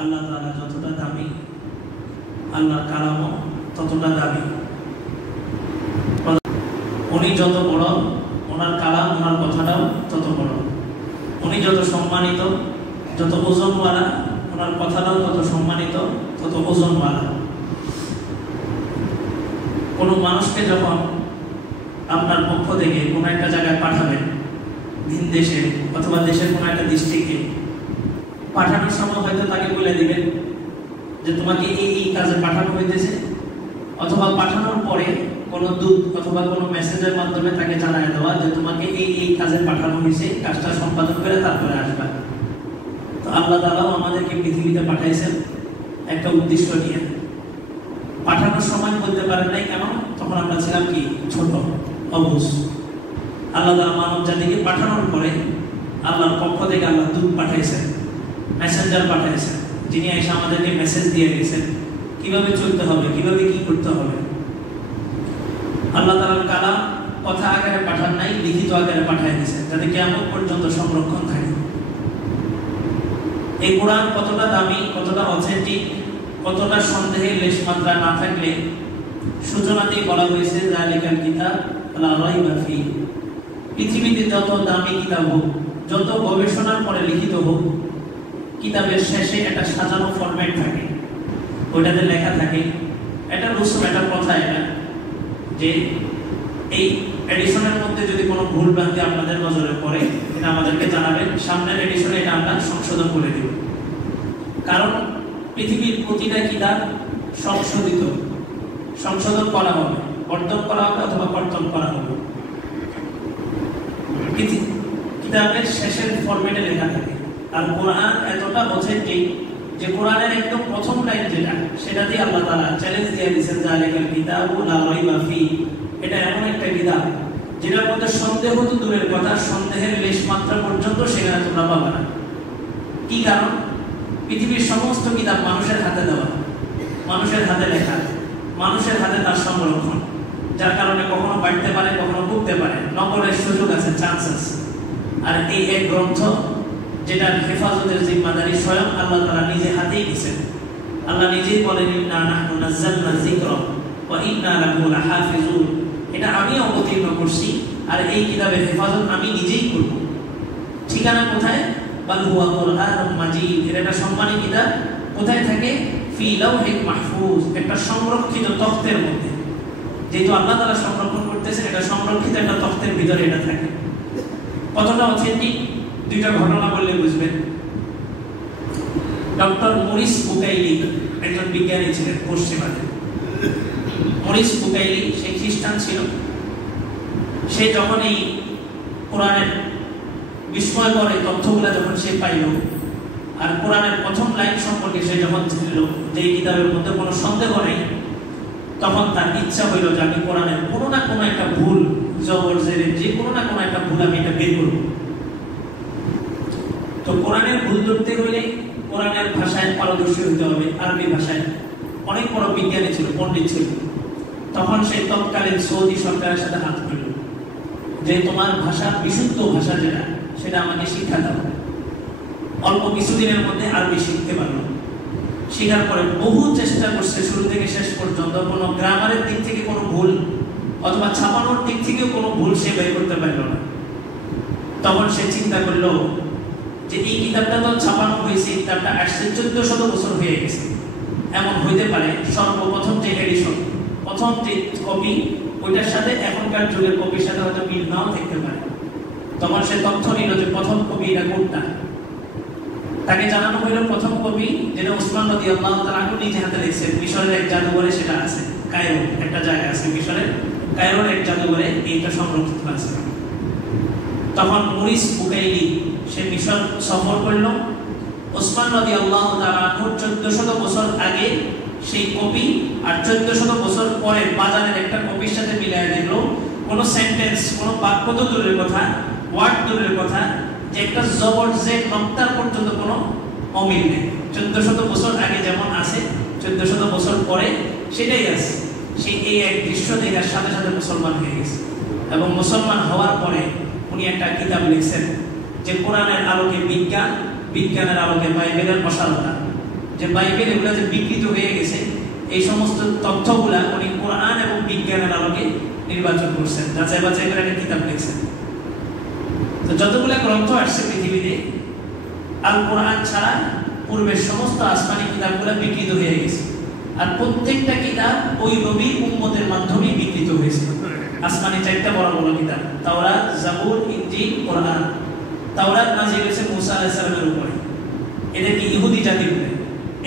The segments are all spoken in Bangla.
আল্লাহ তাআলা যতটা দামি, আল্লাহর কালামও ততটা দামি। উনি যত বড়, ওনার কালাম, ওনার কথাটাও তত বড়। উনি যত সম্মানিত, যত ওজনওয়ালা, ওনার কথাটাও তত সম্মানিত, তত ওজনওয়ালা। কোনো মানুষকে যখন আপনার পক্ষ থেকে কোনো একটা জায়গায় পাঠাবেন, ভিন দেশে অথবা দেশের কোনো একটা ডিস্ট্রিক্টে পাঠানোর সময় হয়তো তাকে বলে দিবেন যে তোমাকে এই কাজে পাঠানো হইতেছে, অথবা পাঠানোর পরে কোনো দূত অথবা কোনো মেসেজের মাধ্যমে তাকে জানায় দেওয়া যে তোমাকে এই কাজে পাঠানো হয়েছে, কাজটা সম্পাদন করে তারপরে আসবা। তো আল্লাহ তাআলাও আমাদেরকে পৃথিবীতে পাঠাইছেন একটা উদ্দেশ্য নিয়ে। পাঠানোর সময় বলতে পারেন নাই কেন? তখন আমরা ছিলাম কি ছোট, অবুঝ। আল্লাহ তাআলা মানব জাতিকে পাঠানোর পরে আল্লাহর পক্ষ থেকে আল্লাহ দূত পাঠাইছেন, মেসেঞ্জার পাঠাইছেন, যিনি এসে আমাদেরকে মেসেজ দিয়ে গেছেন কিভাবে চলতে হবে, কিভাবে কি করতে হবে। আল্লাহ তাআলার কালাম কথা আকারে পাঠান নাই, লিখিত আকারে পাঠিয়ে দিয়েছেন যাতে কিয়ামত পর্যন্ত সংরক্ষণ থাকে। এই কোরআন কতটা দামি, কতটা অথেন্টিক, কতটা সন্দেহের লেশ মাত্রা না থাকলে সূচনাতেই বলা হয়েছে যালিকাল কিতাব লা রাইবা ফিহি। পৃথিবীতে যত দামি কিতাব হোক, যত গবেষণার পরে লিখিত হোক, কিতাবের শেষে একটা সাজানো ফরম্যাট থাকে, ওইটাতে লেখা থাকে, এটা রসুম, এটা কথা, এটা যে এই এডিশনের মধ্যে যদি কোনো ভুল ভ্রান্তি আপনাদের নজরে পড়ে এটা আমাদেরকে জানাবেন, সামনের এডিশনে এটা আমরা সংশোধন করে দেব। কারণ পৃথিবীর প্রতিটা কিতাব সংশোধন করা হবে, বর্ধন করা হবে অথবা কর্তন করা হবে। কিতাবের শেষের ফরম্যাটে লেখা থাকে। আর কোরআন এতটা অথেন্টিক যে কোরআনের একদম প্রথম লাইন যেটা, সেটাতেই আল্লাহ তাআলা চ্যালেঞ্জ দিয়ে দিয়েছেন যালিকাল কিতাবু লা রাইবা ফিহি। এটা এমন একটা কিতাব যেটার মধ্যে সন্দেহ তো দূরের কথা, সন্দেহের লেশ মাত্রা পর্যন্ত সেখানে তোমরা পাবে না। কি কারণ? পৃথিবীর সমস্ত কিতাব মানুষের হাতে দেওয়া, মানুষের হাতে লেখা, মানুষের হাতে তার সংরক্ষণ, যার কারণে কখনো বাড়তে পারে, কখনো কমতে পারে, নকলের সুযোগ আছে, চান্স আছে। আর এই এক গ্রন্থ যেটার হেফাজতের জিম্মাদারি স্বয়ং আল্লাহ তাআলা নিজে হাতেই নিছেন। আল্লাহ নিজেই বলেন ইন্না নাহনু নাযালনা যিকরা ওয়া ইন্না লাহু লাহাফিজুন। এটা আমি অবতীর্ণ করছি আর এই কিতাবের হেফাজত আমি নিজেই করব। ঠিকানা কোথায়? বাল হুয়া কুরআনুম মাজিদ। এটা একটা সম্মানী কিতাব। কোথায় থাকে? ফি লাওহিল মাহফুজ, একটা সংরক্ষিত তখতের মধ্যে। যেহেতু আল্লাহ তাআলা সংরক্ষণ করতেছেন, এটা সংরক্ষিত একটা তখতের ভিতরে এটা থাকে। কতটা অথেন্টিক দুইটা ঘটনা বললে বুঝবেন। ডক্টর মরিস বুকাইলি একজন বিজ্ঞানী ছিলেন পশ্চিমাদের। মরিস বুকাইলি সে খ্রিস্টান ছিল। সে যখন এই কোরআনের বিস্ময়কর এই তথ্যগুলো যখন সে পাইল, আর কোরআনের প্রথম লাইন সম্পর্কে সে যখন জানল যে এই কিতাবের মধ্যে কোনো সন্দেহ নেই, তখন তার ইচ্ছা হইল যে আমি কোরআনের কোনো না কোনো একটা ভুল, জবর জেরে যে কোনো না কোনো একটা ভুল আমি এটা বের করব। তো কোরআনের ভুল ধরতে হইলে কোরআনের ভাষায় পারদর্শী হতে হবে। আরবি ভাষায় অনেক বড় বিজ্ঞানী ছিল, পণ্ডিত ছিল। তখন সেই তৎকালীন সৌদি সরকারের সাথে হাত মিলল যে তোমার ভাষা, বিশুদ্ধ ভাষা যেটা, সেটা আমাকে শিক্ষা দাও। অল্প কিছুদিনের মধ্যে আরবি শিখতে পারলো। শেখার পরে বহু চেষ্টা করছে, শুরু থেকে শেষ পর্যন্ত কোনো গ্রামারের দিক থেকে কোনো ভুল অথবা ছাপানোর দিক থেকেও কোনো ভুল সে বের করতে পারল না। তখন সে চিন্তা করলো যে এই কিতাবটা তো ছাপানো হয়েছে, কিতাবটা আসছে 1400 বছর হয়ে গেছে, এমন হইতে পারে সর্বপ্রথম যে এডিশন, প্রথম যে কপি, ওইটার সাথে এখনকার যুগের কপির সাথে হয়তো মিল নাও থাকতে পারে। তখন সে তথ্য নিল যে প্রথম কপি এটা কোনটা। তাকে জানানো হইল প্রথম কপি যেটা উসমান রাদিয়াল্লাহু তাআলা নিজে হাতে লিখছেন, মিশরের এক জাদুঘরে সেটা আছে, কায়রো একটা জায়গা আছে মিশরের, কায়রোর এক জাদুঘরে এইটা সংরক্ষিত আছে। তখন মরিস বুকাইলি সে মিশর সফর করল। উসমান রাদিয়াল্লাহু তাআলা 1400 বছর আগে সেই কপি আর 1400 বছর পরে বাজারের একটা কপির সাথে মিলায় দেখলো কোনো সেন্টেন্স, কোনো বাক্য তো দূরের কথা, ওয়ার্ড দূরের কথা, যে একটা জবর যে নক্তার পর্যন্ত কোনো অমিল নেই। 1400 বছর আগে যেমন আছে, 1400 বছর পরে সেটাই আছে। সেই এই এক দৃশ্য দেখার সাথে সাথে মুসলমান হয়ে গেছে। এবং মুসলমান হওয়ার পরে উনি একটা কিতাব লিখছেন যে কোরআনের আলোকে বিজ্ঞান, বিজ্ঞানের আলোকে বাইবেলের অসারতা। যে বাইবেল এগুলা যে বিকৃত হয়ে গেছে, এই সমস্ত তথ্যগুলা উনি কোরআন এবং বিজ্ঞানের আলোকে নির্বাচন করছেন, যাচাই বাছাই করে একটা কিতাব লিখছেন। তো যতগুলা গ্রন্থ আসছে পৃথিবীতে, আল কোরআন ছাড়া পূর্বের সমস্ত আসমানি কিতাবগুলা বিকৃত হয়ে গেছে। আর প্রত্যেকটা কিতাব ওই নবীর উম্মতের মাধ্যমে বিকৃত হয়েছে। আসমানি চারটা বড় বড় কিতাব, তাওরাত, জাবুর, ইনজিল, কোরআন। তাওরাত নাযিল হয়েছে মুসা আলাইহিস সালামের উপরে, এদেরকে ইহুদি জাতি বলে।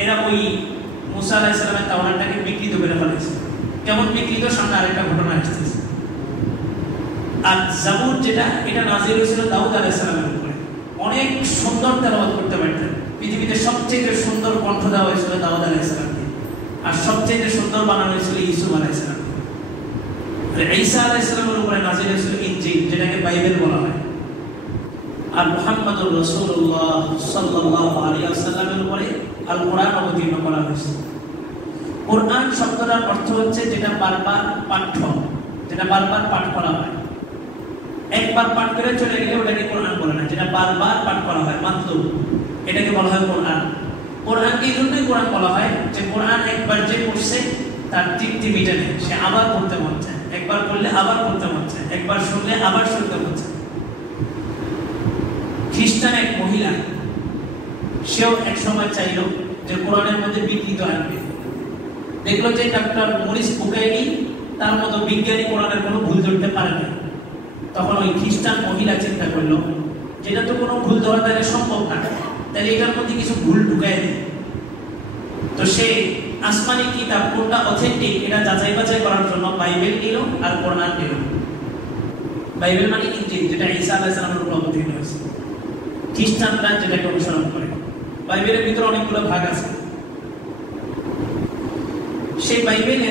এরা ওই মুসা আলাইহিস সালামের তাওরাতটাকে বিকৃত করে ফেলেছে। কেমন বিকৃত, সামনে আরেকটা ঘটনা আসতেছে। আর জাবুর যেটা, এটা নাযিল হয়েছিল দাউদ আলাইহিস সালামের উপরে। অনেক সুন্দর তেলাওয়াত করতে পারতেন। পৃথিবীতে সবচেয়ে সুন্দর কণ্ঠ দেওয়া হয়েছিল দাউদ আলাইহিস সালামকে, আর সবচেয়ে সুন্দর বানানো হয়েছিল ইউসুফ আলাইহিস সালাম। ঈসা আলাইহিস সালামের উপরে নাযিল হয়েছিল ইনজিল, যেটাকে বাইবেল বলা হয়। আর মুহাম্মদুর রাসূলুল্লাহ সাল্লাল্লাহু আলাইহি ওয়াসাল্লামের উপরে আল কোরআন অবতীর্ণ করা হয়েছে। কোরআন শব্দটার অর্থ হচ্ছে যেটা বারবার পাঠ্য, যেটা বারবার পাঠ করা হয়। একবার পাঠ করে চলে গেলে ওটাকে কোরআন বলে না, যেটা বারবার পাঠ করা হয় মাত্র, এটাকে বলা হয় কোরআন। কোরআনকে এই জন্যই কোরআন বলা হয় যে কোরআন একবার যে পড়ছে তার তৃপ্তি মিটে নেই, সে আবার পড়তে মন চায়, একবার পড়লে আবার পড়তে মন চায়, একবার শুনলে আবার শুনতে মন চায়। খ্রিস্টান এক মহিলা, সেও এক সময় চাইল যে কোরআনের মধ্যে বিকৃত আনবে। দেখলো যে ডক্টর মরিস বুকাইনি তার মতো বিজ্ঞানী কোরআনের কোনো ভুল ধরতে পারে না। তখন ওই খ্রিস্টান মহিলা চিন্তা করলো, যেটা তো কোনো ভুল ধরা তাহলে সম্ভব না, তাহলে এটার মধ্যে কিছু ভুল ঢুকাই দেয়। তো সে আসমানি কিতাব কোনটা অথেন্টিক এটা যাচাই বাছাই করার জন্য বাইবেল নিল আর কোরআন নিল। বাইবেল মানে ইনজিল, যেটা ঈসা আলাইহিস সালামের উপর অবতীর্ণ হয়েছে। খ্রিস্টানরা যেটাকে অনুসরণ করে। বাইবেলের ভিতরে অনেকগুলো ভাগ আছে। সেই বাইবেলে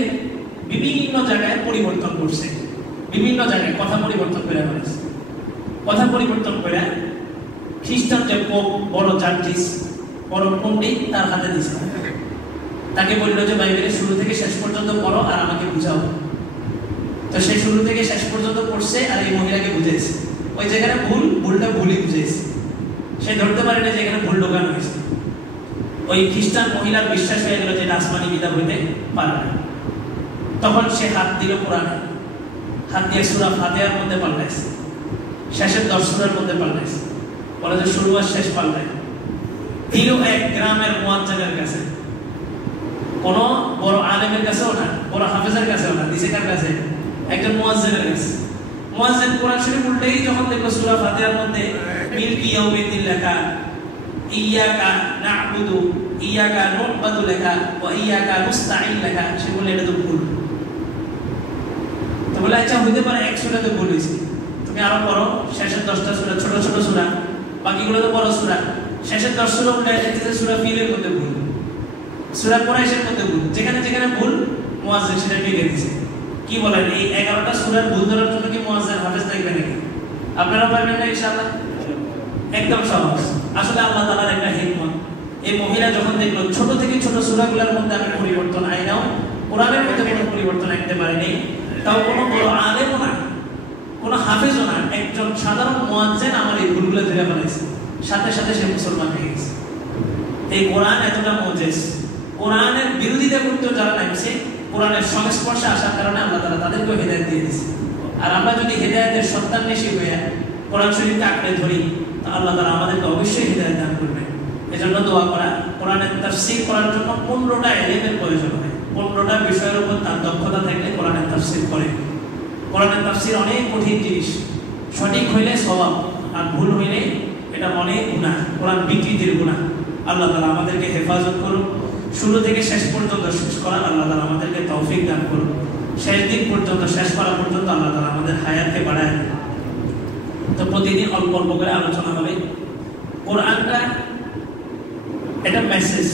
বিভিন্ন জায়গায় পরিবর্তন করছে, বিভিন্ন জায়গায় কথা পরিবর্তন করে ফেলেছে। কথা পরিবর্তন করে খ্রিস্টান যে বড় জার্জিস, বড় পণ্ডিত, তার হাতে দিছে। তাকে বললো যে বাইবেলের শুরু থেকে শেষ পর্যন্ত পড়ো আর আমাকে বুঝাও। তো সে শুরু থেকে শেষ পর্যন্ত পড়ছে আর এই মহিলাকে বুঝেছে। ওই যেখানে ভুলটা ভুলই বুঝেছে, সে ধরতে পারে না যে এখানে ভুল ঢোকানো হয়েছে। ওই খ্রিস্টান মহিলার বিশ্বাস হয়ে গেল যে আসমানি কিতাব হইতে পারে না। তখন সে হাত দিল কোরআনে, হাত দিয়ে সূরা ফাতিহার মধ্যে পাল্টাইছে, শেষের 10 সূরার মধ্যে পাল্টাইছে। বলে যে শুরু আর শেষ পাল্টায়। দিল এক গ্রামের মুয়াজ্জিনের কাছে, কোন বড় আলেমের কাছেও না, বড় হাফেজের কাছেও না, দিছে কার কাছে? একজন মুয়াজ্জিনের কাছে। মুয়াজ্জিন কোরআন শরীফ উল্টেই যখন দেখলো সূরা ফাতিহার মধ্যে মিল্কি ইয়াউমিদ্দিন লেখা, ইয়াকা না'বুদু, ইয়াকা নু'বাদু লেখা, ওয়া ইয়াকা মুস্তাঈন লেখা, সে বলে এটা তো ভুল। তো বলে আচ্ছা হইতে পারে এক সূরাতে ভুল হয়েছে, তুমি আরো পড়ো, শেষের 10টা সূরা ছোট ছোট সূরা, বাকিগুলো তো বড় সূরা। শেষের 10 সূরা উল্টায় দেখতেছে সূরা ফিলের মধ্যে ভুল, সূরা কুরাইশের মধ্যে ভুল। যেখানে যেখানে ভুল মুয়াজ্জিন সেটা লিখে দিয়েছে। কি বলেন, এই 11টা সূরার ভুল ধরার জন্য কি মুয়াজ্জিন হাফেজ থাকবে নাকি? আপনারা পারবেন না ইনশাআল্লাহ? একদম সহজ। আসলে আল্লাহ তাআলার একটা হিকমত। এই মহিলা যখন দেখলো ছোট থেকে ছোট সূরাগুলোর মধ্যে আমি পরিবর্তন আইনাও, কোরআনের মধ্যে কোনো পরিবর্তন আনতে পারিনি, তাও কোনো বড় আলেমও না, কোনো হাফেজও না, একজন সাধারণ মুয়াজ্জিন আমার এই ভুলগুলো ধরে ফেলেছে, সাথে সাথে সে মুসলমান হয়ে গেছে। এই কোরআন এতটা মুজিজ, কোরআনের বিরোধিতা করতে যারা নামছে, কোরআনের সংস্পর্শে আসার কারণে আল্লাহ তাআলা তাদেরকে হিদায়াত দিয়ে দিয়েছে। আর আমরা যদি হিদায়াতের সন্তাননেশী হয়ে কোরআন শরীফকে আঁকড়ে ধরি, তো আল্লাহ তাআলা আমাদেরকে অবশ্যই হিদায়াত দান করবেন। এজন্য দোয়া করা, কোরআনের তাফসীর করার জন্য 15টা ইলমের প্রয়োজন হয়। 15টা বিষয়ের উপর তার দক্ষতা থাকলে কোরআনের তাফসীর করে। কোরআনের তাফসীর অনেক কঠিন জিনিস, সঠিক হইলে সওয়াব, আর ভুল হইলে এটা অনেক গুনাহ, কোরআন বিকৃতির গুনাহ। আল্লাহ তাআলা আমাদেরকে হেফাজত করুন, শুরু থেকে শেষ পর্যন্ত শেষ করার আল্লাহ তাআলা আমাদেরকে তৌফিক দান করুন। শেষ দিন পর্যন্ত, শেষ করা পর্যন্ত আল্লাহ তাআলা আমাদের হায়াতকে বাড়ায় দেন। তো প্রতিদিন অল্প অল্প করে আলোচনা হবে। কোরআনটা এটা মেসেজ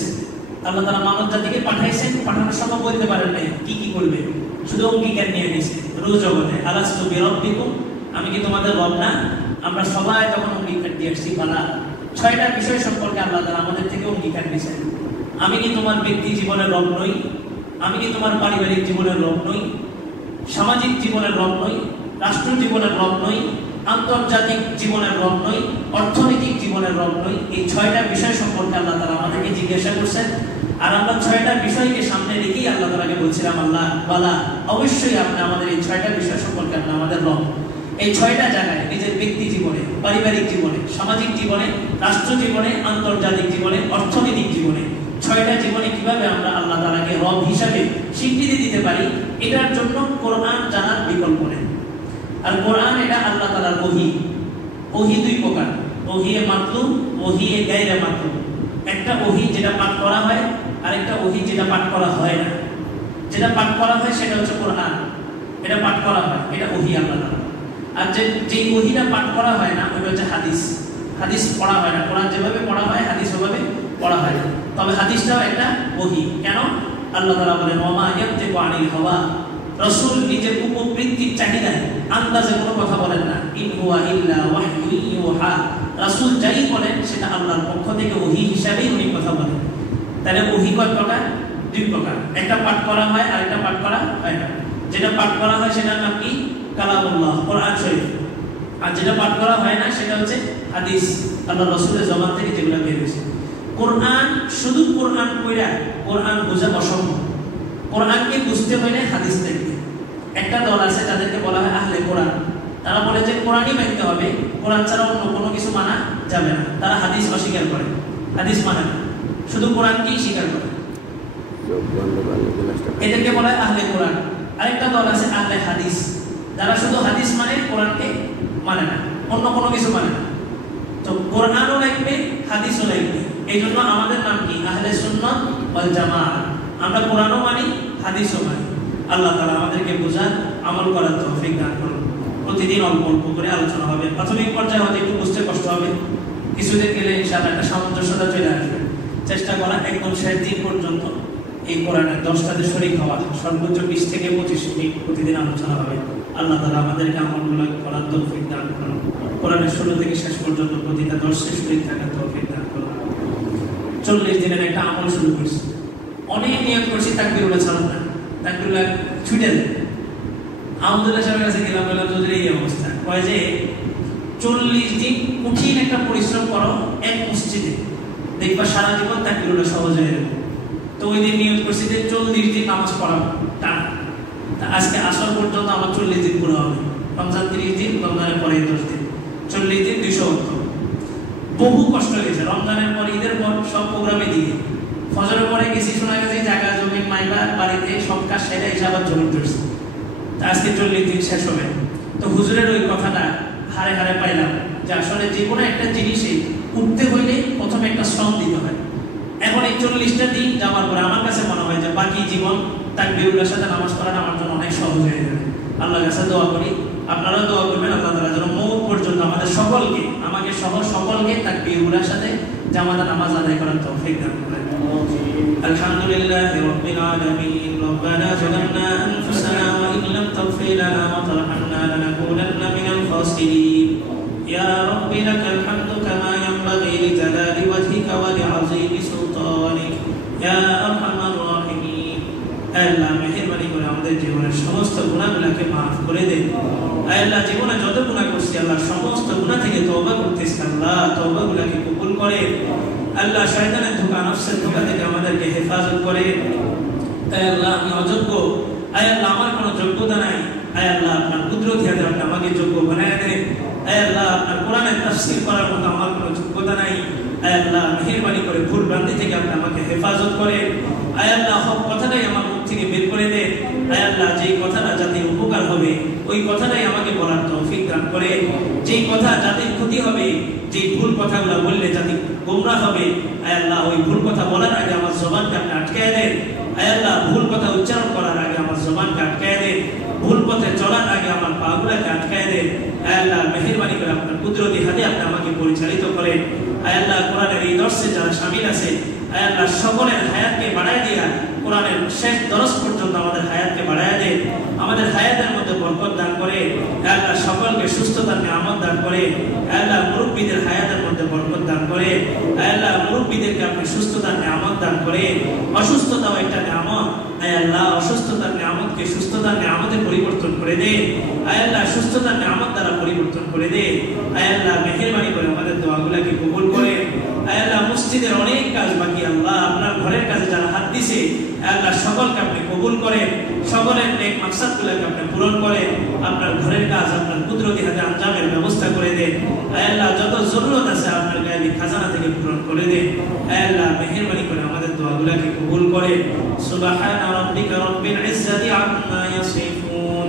আল্লাহ তাআলা মানব জাতিকে পাঠাইছেন, পাঠানোর সময় বলতে পারেন নাই কি কি করবে, শুধু অঙ্গীকার নিয়ে নিয়েছে। রুহ জগতে আলাস্তু বিরাব্বিকুম, আমি কি তোমাদের রব না? আমরা সবাই তখন অঙ্গীকার দিয়ে আসছি। বালা 6টা বিষয় সম্পর্কে আল্লাহ তাআলা আমাদের থেকে অঙ্গীকার নিয়েছেন। আমি কি তোমার ব্যক্তি জীবনের রব নই? আমি কি তোমার পারিবারিক জীবনের রব নই? সামাজিক জীবনের রব নই? রাষ্ট্র জীবনের রব নই? আন্তর্জাতিক জীবনের রব নই? অর্থনৈতিক জীবনের রব নই? এই 6টা বিষয় সম্পর্কে আল্লাহ তাআলা আমাদেরকে জিজ্ঞাসা করছেন। আর আমরা 6টা বিষয়কে সামনে রেখেই আল্লাহ তাআলাকে বলছিলাম, আল্লাহ বালা অবশ্যই আপনি আমাদের এই 6টা বিষয় সম্পর্কে আপনি আমাদের রব। এই 6টা জায়গায় নিজের ব্যক্তি জীবনে, পারিবারিক জীবনে, সামাজিক জীবনে, রাষ্ট্র জীবনে, আন্তর্জাতিক জীবনে, অর্থনৈতিক জীবনে, 6টা জীবনে কিভাবে আমরা আল্লাহ তাআলাকে রব হিসাবে স্বীকৃতি দিতে পারি, এটার জন্য কোরআন জানার বিকল্প নেই। আর কোরআন এটা আল্লাহ তাআলার ওহী। ওহী দুই প্রকার, ওহী মাতলুব, ওহী গায়রে মাতলুব। একটা ওহী যেটা পাঠ করা হয়, আর একটা ওহী যেটা পাঠ করা হয় না। যেটা পাঠ করা হয় সেটা হচ্ছে কোরআন, এটা পাঠ করা হয়, এটা ওহী আল্লাহ তাআলা। আর যে ওহীটা পাঠ করা হয় না ওটা হচ্ছে হাদিস। হাদিস পড়া হয় না, কোরআন যেভাবে পড়া হয় হাদিস ওভাবে পড়া হয় না। তবে হাদিসটাও একটা ওহী। কেন? আল্লাহ তাআলা বলেন ওয়া মা ইয়ানতিকু আনিল হাওয়া, রাসূল নিজের উপবৃত্তির চাহিদায় আন্দাজে কোনো কথা বলেন না। ইন হুয়া ইল্লা ওয়াহয়ুন ইউহা, রাসূল যাই বলেন সেটা আল্লাহর পক্ষ থেকে ওহী হিসাবেই উনি কথা বলেন। তাহলে ওহী কয় প্রকার? দুই প্রকার, একটা পাঠ করা হয় আর একটা পাঠ করা হয় না। যেটা পাঠ করা হয় সেটার নাম কি? কালামুল্লাহ, কোরআন শরীফ। আর যেটা পাঠ করা হয় না সেটা হচ্ছে হাদিস, আল্লাহ রাসূলের জবান থেকে যেগুলো বের হয়েছে। কোরআন শুধু কোরআন পড়া কোরআন বোঝা অসম্ভব। কোরআনকে বুঝতে হলে হাদিস দেখবে। একটা দল আছে যাদেরকে বলা হয় আহলে কোরআন, তারা বলে যে কোরআনই মানতে হবে, কোরআন ছাড়া অন্য কোনো কিছু মানা যাবে না। তারা হাদিস অস্বীকার করে, হাদিস মানে না, শুধু কোরআনকেই স্বীকার করে। এদেরকে বলা হয় আহলে কোরআন। আরেকটা দল আছে আহলে হাদিস, যারা শুধু হাদিস মানে, কোরআনকে মানে না, অন্য কোনো কিছু মানে না। তো কোরআনও লাগবে, হাদিসও লাগবে। এই জন্য আমাদের নাম কি? আহলে সুন্নাত ওয়াল জামাআহ। আমরা কোরআনও মানি, হাদিসও মানি। আল্লাহ তাআলা আমাদেরকে বোঝার, আমল করার তৌফিক দান করুন। প্রতিদিন অল্প অল্প করে আলোচনা হবে। প্রাথমিক পর্যায়ে হয়তো একটু বুঝতে কষ্ট হবে, কিছুদিন গেলে ইনশাআল্লাহ একটা সামঞ্জস্যতা চলে আসবে। চেষ্টা করা একদম শেষ দিন পর্যন্ত এই কোরআনের 10টাতে শরীক হওয়া, সর্বোচ্চ 20 থেকে 25 মিনিট প্রতিদিন আলোচনা হবে। আল্লাহ তাআলা আমাদেরকে আমলগুলো করার তৌফিক দান করুন। কোরআনের শুরু থেকে শেষ পর্যন্ত প্রতিটা দর্শে শরীক থাকার তৌফিক দান করুন। 40 দিনের একটা আমল শুরু করছি, অনেক নিয়ত করছি, তাকবীরুল্লাহ ছাড়ব না, তাকবীরুল্লাহ ছুটে দেয়। আলহামদুলিল্লাহ সাহেবের কাছে গেলাম, বললাম যদি এই অবস্থা, কয় যে 40 দিন কঠিন একটা পরিশ্রম করো এক মসজিদে, দেখবা সারা জীবন তাকবীরুল্লাহ সহজ হয়ে যাবে। তো ওই দিন নিয়ত করছি যে 40 দিন নামাজ পড়া টানা। আজকে আসর পর্যন্ত আমার 40 দিন পুরো হবে। রমজান 30 দিন, রমজানের পরে 10 দিন, 40 দিন 200। বহু কষ্ট হয়েছে। রমজানের পর, ঈদের পর সব প্রোগ্রামে দিয়ে ফজরের পরে গেছি, শোনা গেছে জায়গা জমি মাইবা বাড়িতে সব কাজ সেরে এসে আবার জমি ধরছে। আজকে 40 দিন শেষ হবে। তো হুজুরের ওই কথাটা হারে হারে পাইলাম যে আসলে যে কোনো একটা জিনিসে উঠতে হইলে প্রথমে একটা শ্রম দিতে হয়। এখন এই 40টা দিন যাওয়ার পরে আমার কাছে মনে হয় যে বাকি জীবন তাকবীরুল্লাহর সাথে নামাজ পড়াটা আমার জন্য অনেক সহজ হয়ে যাবে। আল্লাহর কাছে দোয়া করি, আপনারাও দোয়া করবেন আল্লাহ তাআলা যেন মওত পর্যন্ত আমাদের সকলকে, আমাকে সহ সকলকে তাকবীরুল্লাহর সাথে জামাতে নামাজ আদায় করার তৌফিক দান করেন। আলহামদুলিল্লাহি রাব্বিল আলামিন। রব্বানা যালামনা আনফুসানা ওয়া ইন লাম তাগফির লানা ওয়া তারহামনা লানাকুনান্না মিনাল খাসিরিন। ইয়া রাব্বি লাকাল হামদু কামা ইয়ানবাগি লিজালালি ওয়াজহিকা ওয়া লিআযীমি সুলতানিক ইয়া আরহামার রাহিমিন। আল্লাহ মেহেরবানি করে আমাদের জীবনের সমস্ত গুনাহগুলোকে মাফ করে দেন। আল্লাহ জীবনে যত গুনাহ করছি আল্লাহ সমস্ত গুনাহ থেকে তওবা করতেছি, আল্লাহ তওবাগুলোকে কবুল করে। আল্লাহ শয়তানের ধোঁকা, নফসের ধোঁকা থেকে আমাদেরকে হেফাজত করে। আল্লাহ আমি অযোগ্য, আল্লাহ আমার কোনো যোগ্যতা নাই, আল্লাহ আপনার কুদরতি হাতে আপনি আমাকে যোগ্য বানায় দেন। আল্লাহ আপনার কোরআনের তাফসীর করার মতো আমার কোনো যোগ্যতা নাই। আল্লাহ মেহেরবানি করে ভুল ভ্রান্তি থেকে আপনি আমাকে হেফাজত করে। আল্লাহ হক কথাটাই আমার মুখ থেকে বের করে দেন। আল্লাহ যেই কথাটা জাতির উপকার হবে ওই কথাটাই আমাকে বলার তৌফিক দান করে। যেই কথা জাতির ক্ষতি হবে, যেই ভুল কথাগুলো বললে জাতি গোমরাহ হবে, আল্লাহ ওই ভুল কথা বলার আগে আমার জবানকে আপনি আটকায় দেন। আল্লাহ ভুল কথা উচ্চারণ করার আগে আমার জবানকে আটকায় দেন। ভুল পথে চলার আগে আমার পাগুলোকে আটকায় দেন। আল্লাহ মেহেরবানি করে আপনার কুদরতি হাতে আপনি আমাকে পরিচালিত করেন। আল্লাহ কোরআনের এই দর্শে যারা শামিল আছে, আল্লাহ সকলের হায়াতকে বাড়ায় দিয়া কোরআনের শেষ দরস পর্যন্ত আমাদের হায়াতকে বাড়ায় দেন। আমাদের হায়াতের মধ্যে বরকত দান করে। আল্লাহ সকলকে সুস্থতার নিয়ামত দান করে। আল্লাহ মুরব্বীদের হায়াতের মধ্যে বরকত দান করে। আল্লাহ মুরব্বীদেরকে আপনি সুস্থতার নিয়ামত দান করে। অসুস্থতাও একটা নিয়ামত, আল্লাহ অসুস্থতার নিয়ামতকে সুস্থতার নিয়ামতে পরিবর্তন করে দে। আল্লাহ সুস্থতার নিয়ামত দ্বারা পরিবর্তন করে দে। আল্লাহ মেহেরবানি করে আমাদের দোয়াগুলোকে কবুল করে। আল্লাহ মসজিদের অনেক কাজ বাকি, আল্লাহ আপনার ঘরের কাছে যারা আল্লাহ সকলকে আপনি কবুল করে, সকলের নেক মাকসাদগুলোকে আপনি পূরণ করে, আপনার ঘরের কাজ আপনার কুদরতি হাতে আঞ্জামের ব্যবস্থা করে দেন। আল্লাহ যত জরুরত আছে আপনার গায়েবী খাজানা থেকে পূরণ করে দেন। আল্লাহ মেহেরবানি করে আমাদের দোয়াগুলোকে কবুল করে। সুবহানা রাব্বিকা রাব্বিল ইজ্জাতি আম্মা ইয়াসিফুন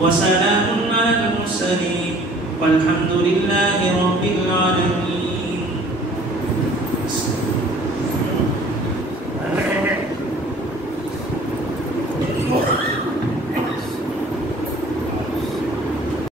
ওয়া সালামুন আলাল মুরসালিন ওয়ালহামদুলিল্লাহি